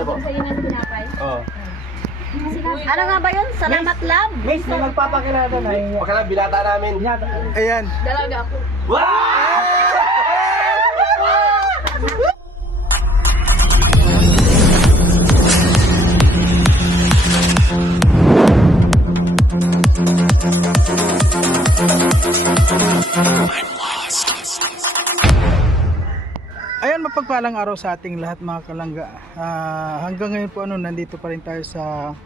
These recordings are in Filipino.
sa inyo ng tinapay. Oo. Ano nga ba yun? Salamat love? Miss, may magpapakilala na yun. Pakala, binata namin. Ayan. Dalaga ako. Ayan, mapagpalang araw sa ating lahat mga kalangga. Hanggang ngayon po nandito pa rin tayo sa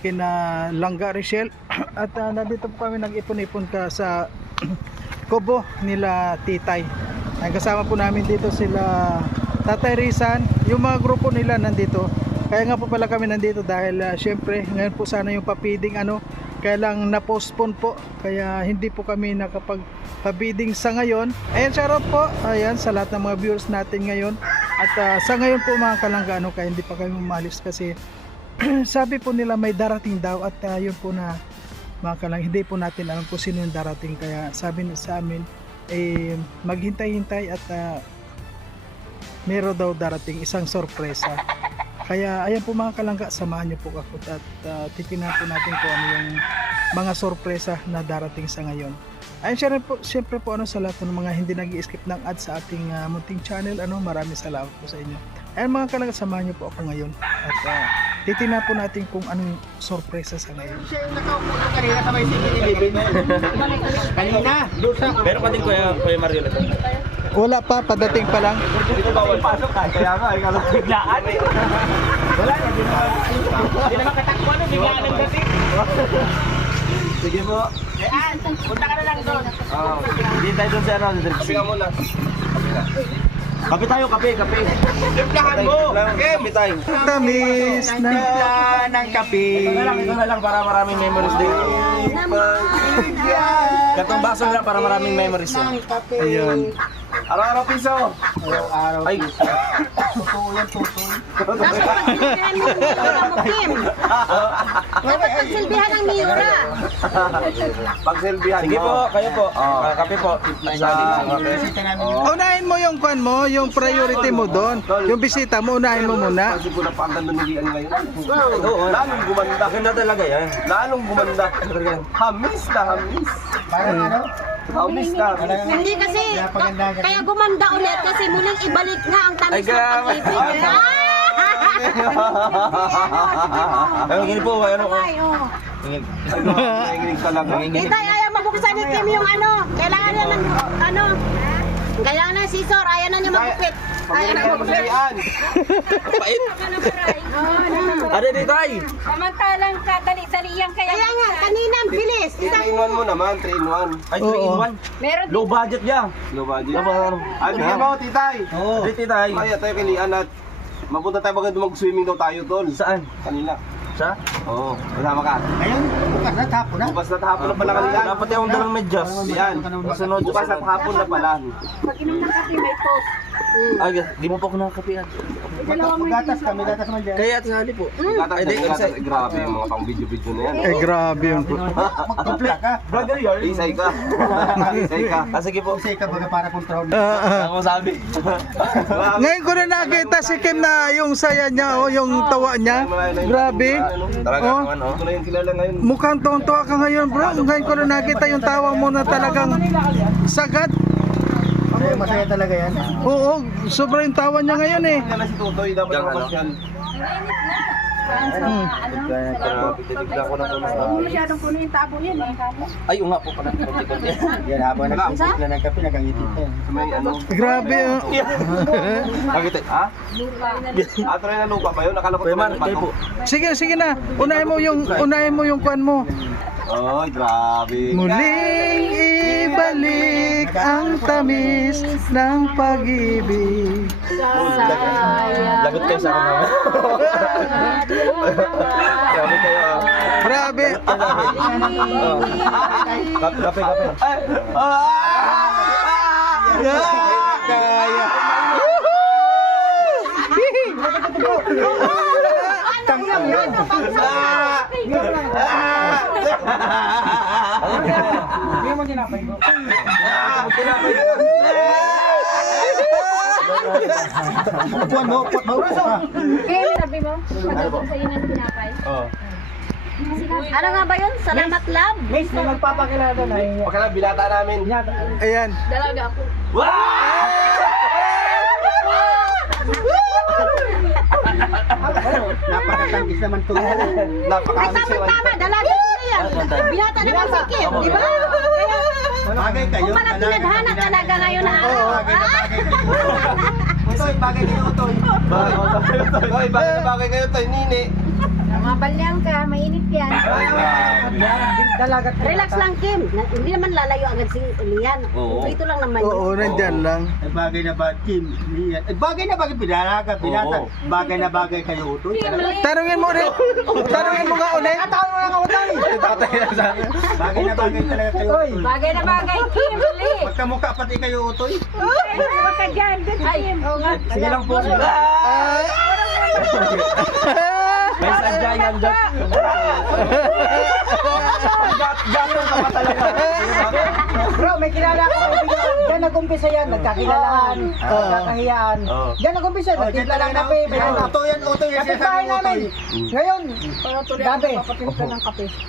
kina Langga Richelle at nandito po kami nag-ipon-ipon ka sa kubo nila Titay. Ay, kasama po namin dito sila Tatay Rizan, yung mga grupo nila nandito. Kaya nga po pala kami nandito dahil syempre ngayon po sana yung papiding kaya lang na-postpone po, kaya hindi po kami nakapag-bidding sa ngayon. Ayan, shoutout po ayan sa lahat ng mga viewers natin ngayon. At sa ngayon po mga kalangga, kaya hindi pa kami umalis kasi sabi po nila may darating daw. At yun po na mga kalangga, hindi po natin alam kung sino yung darating. Kaya sabi sa amin maghintay-hintay at meron daw darating isang sorpresa. Kaya ayan po mga kalangga, samahan niyo po ako at titingnan po natin kung ano yung mga sorpresa na darating sa ngayon. Ayun, syempre po sa lahat ng mga hindi nag-i-skip ng ads sa ating munting channel, maraming salamat po sa inyo. Ayun mga kalangga, samahan niyo po ako ngayon at titingnan po natin kung ano yung sorpresa sa ngayon. Siya yung nakaupo na kanina sa may sige. Kanina, doon sa... Meron pa din Kuya Mario na. Wala pa, padating pa lang. Dito bawal pasok kaya nga, ay kalang biglaan. Wala na, hindi na makatakbo biglaan ang dating. Sige po. Punta ka na lang doon. Hindi tayo doon sa Kape ka muna. Kape tayo, kape. Timplahan mo. Kape tayo. Tamis na ng kape. Ito na lang para maraming memories din. Katong baso lang para maraming memories din. ayun. Araw-araw piso. Araw-araw. Ay. Dapat pagsilbihan mo ng Miura mo, Kim. Dapat pagsilbihan ng Miura. Pagsilbihan. Sige po, kayo po. Kape po. Bisita namin. Unahin mo yung kwan mo, yung priority mo doon. Yung bisita mo, unahin mo muna. Kasi ko napakaganda ng hiyan ngayon. Oo. Lalong gumanda. Ganda talaga yan. Lalong gumanda. Hamis na hamis. Parang ano? Hamis na. Hindi kasi, kaya gumanda ulit kasi muling ibalik nga ang tamis ng pag-ibig. Ay, gini po. Ano ko? Nanginginig talaga. Titay, ayaw mabuksan ni Kim yung kailangan niya ng kailangan na scissor, ayaw na niya magkupit. Ayaw na magkupit. Pait. Ano dito ay? Samantalang kadali-daliyan kaya nga, kanina ang bilis. 3-in-1 mo naman, 3-in-1. Ay, 3-in-1? Meron Low budget yan. Low budget? Ay, bigyan mo, titay. Oo. Titay. Ay, tayo kilian at mapunta tayo maganda mag-swimming daw tayo, tol. Saan? Kanila. Sa? Oo. Kasama ka. Ayun, bukas na, tapo na. Bukas na hapon na pala kanila. Dapat yung dalang medyas. Yan. Masunod. Bukas na hapon na pala. Pag inom ng kape may toast. Ay, di mo pa ako nakakapian. Gatas kami, gatas man dyan. Kaya ati hali po. Gatas, grabe yung mga pang video-video na yan. Grabe yun po. Magkumple ka. Brother yun. Isay ka. Isay ka. Sige po. Kasi ka baga para control. Ako sabi. Ngayon ko na nakita si Kim na yung saya niya, yung tawa niya. Grabe. Talaga naman, oh. Ito na yung kilala ngayon. Mukhang tuwa ka ngayon, bro. Ngayon ko na nakita yung tawa mo na talagang sagad. Masaya talaga yan. Oo, sobrang tawa niya ngayon eh. Kaya si Tutoy, dapat ako yan. Titigla ko na po na. Masyadong puno yung tabo yan eh. Ay, nga po pala. Yan, habang nagsisigla ng kape, nagangiti ka. May ano. Grabe. Bakit? Ha? Try na lupa pa yun. Nakala ko kayo po. Sige na. Unahin mo yung kwan mo. Ay, grabe. Muling ibalik ang tamis ng pag-ibig. Lagot kayo sa akin. Grabe kayo. Grabe. Kape. Kaya. Hindi mo tinapay ko. Puan mo. Kaya Ano po? Oo. Ano nga ba yun? Salamat love? Miss, may magpapakilala na. Pagkala binata namin. Ayan. Dalaga ako. Napakatangis naman ito. Ay, Napakami tama, dalaga sila yan. Binata naman si Kim, di ba? Bagay kayo. Kung pala tinadhana talaga ngayon na araw. Bagay na bagay kayo. Utoy, bagay kayo, Utoy. Hoy, bagay na bagay kayo to, nini. Mabalyang ka, mainit yan. Dalagat. Relax lang, Kim. Hindi naman lalayo agad si Lian. Oo. Dito lang naman yun. Oo, nandyan lang. Bagay na bagay, Kim. Bagay na bagay, binalaga, binata. Oo. Bagay na bagay kayo, Utoy. Tanungin mo ulit. Tanungin mo nga ulit. Tatawa mo lang ako, Utoy. Tatay na sa akin. Bagay na bagay talaga kayo, Utoy. Bagay na bagay, Kim. Uli. Magkamukha pati kayo, Utoy. Huwag ka dyan. Ay, oo nga. Sige lang po. May sadya yan, Jack. Gatong ka pa talaga. Bro, may kilala ako kaibigan. Diyan nag-umpisa yan, nagkakilalaan, nagkakahiyaan. Diyan nag-umpisa, nagtimpla lang kape. Utoy yan, Utoy. Kapit-bahay namin. Ngayon, gabi.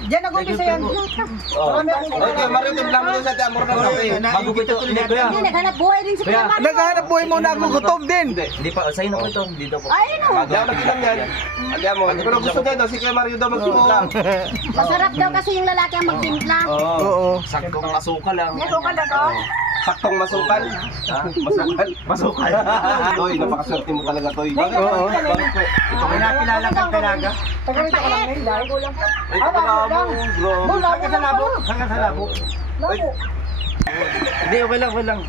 Diyan nag-umpisa yan. Okay, maritim lang mo sa Amor ng kape. Bago ko ito, Hindi, naghanap buhay din si Kim. Naghahanap buhay muna ako, gutom din. Hindi pa, sa'yo na ko ito. Dito po. Ay, ano? Hindi ako nag-inom yan. Alam mo, hindi ko na gusto dyan. Si Kuya Mario daw magtimpla. Masarap daw kasi yung lalaki ang magtimpla. Oo. Saktong asukal lang. Masukal na to? Saktong masukal. Masukal? Masukal. Toy, napakaswerte mo talaga, Toy. Oo. May nakilala kang dalaga. Ang pait. Ay, kalabo, bro. Hanggang sa labo. Hanggang sa labo. Hindi, okay lang, okay lang.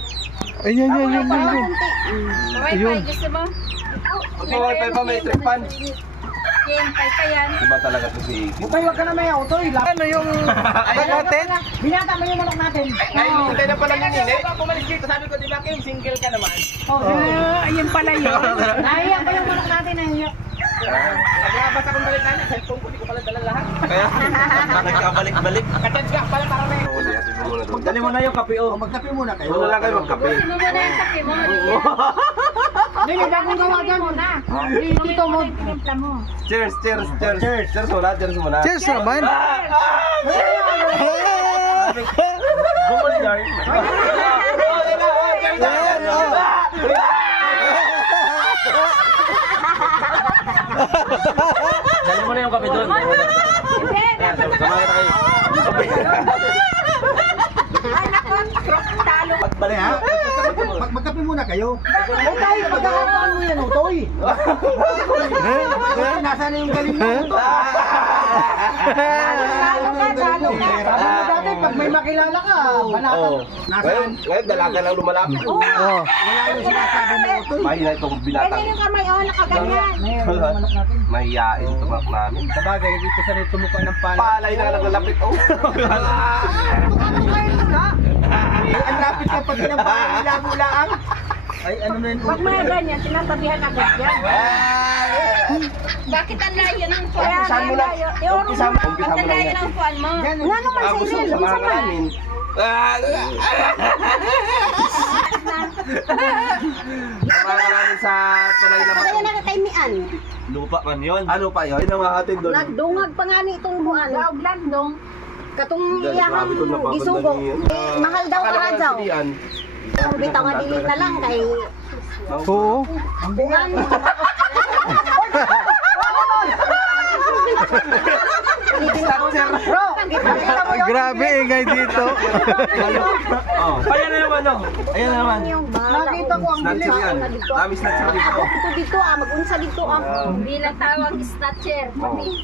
Ayan, yan, yan, yan, yan. Ayun. Gusto mo? Mag-wifi pa, may trip pan. Kim, pa yan. Diba talaga to si Kim? Utoy, wag ka na maya, Utoy. Ano yung natin? Binata mo yung manok natin. Ay, hintay na pala yung nini. Pumalis dito, sabi ko, di ba Kim, single ka naman. Ayun pala yun. Nahiya pa yung manok natin, nahiya. Naglabas akong balik namin, cellphone ko, di ko pala dala lahat. Kaya, Nagkabalik-balik. katans ka pala para may... Dali mo na yung kape, oh. Magkape muna kayo. Muna lang kayo magkape. Ano mo na yung kape mo? Hindi, may bagong gawa dyan. Dito mo. Cheers, cheers, cheers. Cheers muna, cheers muna. Cheers naman. Bumol yarn. Dali mo na yung kape doon. Hindi, dapat Kumain na kayo. talo. Bale ha? Magkape muna kayo. Utoy, pagkakaroon mo yan, Utoy. Nasaan na yung galing mo, Utoy? Talo ka. Sabi mo dati, pag may makilala ka, banata. Nasaan? Ngayon, dalaga lang lumalapit. Oo. Wala yung sinasabi mo, Utoy. Mahina itong binatang. Ganyan yung kamay, oh, nakaganyan. Ngayon, yung manok natin. Mahiyain itong manok namin. Sabagay, dito sa rito mukha ng pala. Palay na naglalapit. Oh. Ay, ang lapit ka pag ng pala, labo-laang. Ay, ano na yun, Pag Utoy? mga ganyan, sinasabihan agad yan. Bakit ang layo ng puan? Umpisan mo lang. Umpisan mo Ang layo lang. ng puan mo? Yan, Nga naman, Ah, gusto Cyril. ko Unsa samahan ka man? namin. Samahan ka namin sa tulay na Kaya bato. nakakaimian. Lupa man yun. Ano pa yun? Ano mga atin doon? Nagdungag pa nga ni itong buwan. Nauglan dong. Katong Grabe iyahang ko napapagod gisugo. na niya. Eh, mahal daw Akala ko ka daw. nasilian. Ang bitaw nga dili na lang kay Oo. buwan. Bro, nakita mo yun? Grabe, ingay dito. Oh. Ayan na naman, oh. Ayan na naman. Nakita ko ang bilis. Snatcher yan. Dami snatcher dito. Dito dito magunsa dito Hindi na tawag snatcher.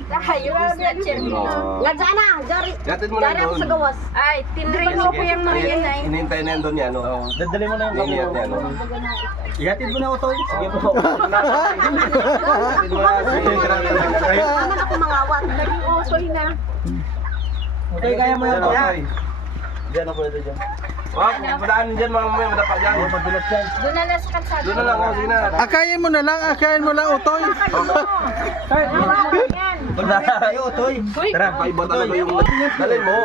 Tayo snatcher dito. Oh. Nga sana, jari. Gatid mo na Jari ako doon. sa gawas. Ay, tinry mo po yung mga yan ay. Hinihintay na yan doon yan. Oh. Dadali mo na yung kape, Hinihintay oh. na yan. Ihatid mo na, Utoy. Sige po. Gatid mo na. Sige, Aman ako mangawat. Naging osoy na. Utoy, kaya mo yan, Utoy. Diyan ako ito dyan. Wag, madaan dyan mga mamaya, madapa dyan. Magulat yan. Doon na lang sa kalsada. Doon na lang, oh, sige na. Akayin mo na lang, akayin mo lang, Utoy. Yan. Magbalik tayo, Utoy. Tara, paiba talaga yung dalhin mo.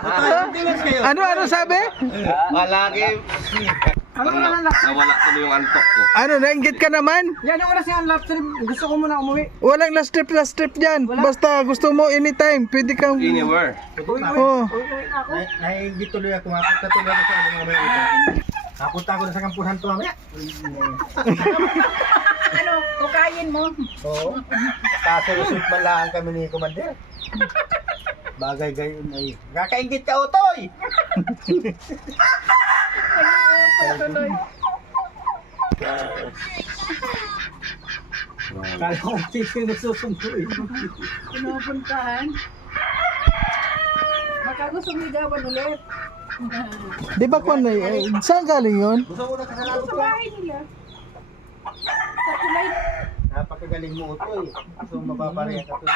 Utoy, tingin kayo. Ano sabi? Malaki. Ano ka na lang? Nawala tuloy yung antok ko. Ano, nainggit ka naman? Yan yung oras yung lap trip. Gusto ko muna umuwi. Walang last trip dyan. Basta gusto mo anytime, pwede kang... Anywhere. Oh. Naiingit tuloy ako. Mapunta tuloy ako sa ano mamaya ito. Napunta ako na sa kampusan to mamaya. Ano, tukayin mo. Oo. Kaso result man lang kami ni Commander. Bagay gayon ay. Kakaingit ka, Otoy! Kala ko sino susunduin. Pinupuntahan. Baka gusto mo igawan ulit. Di ba kung saan galing yun? Gusto mo na kasalabot Sa ka? bahay nila. Sa tulay. Napakagaling mo, Otoy. So, mababarya ka to.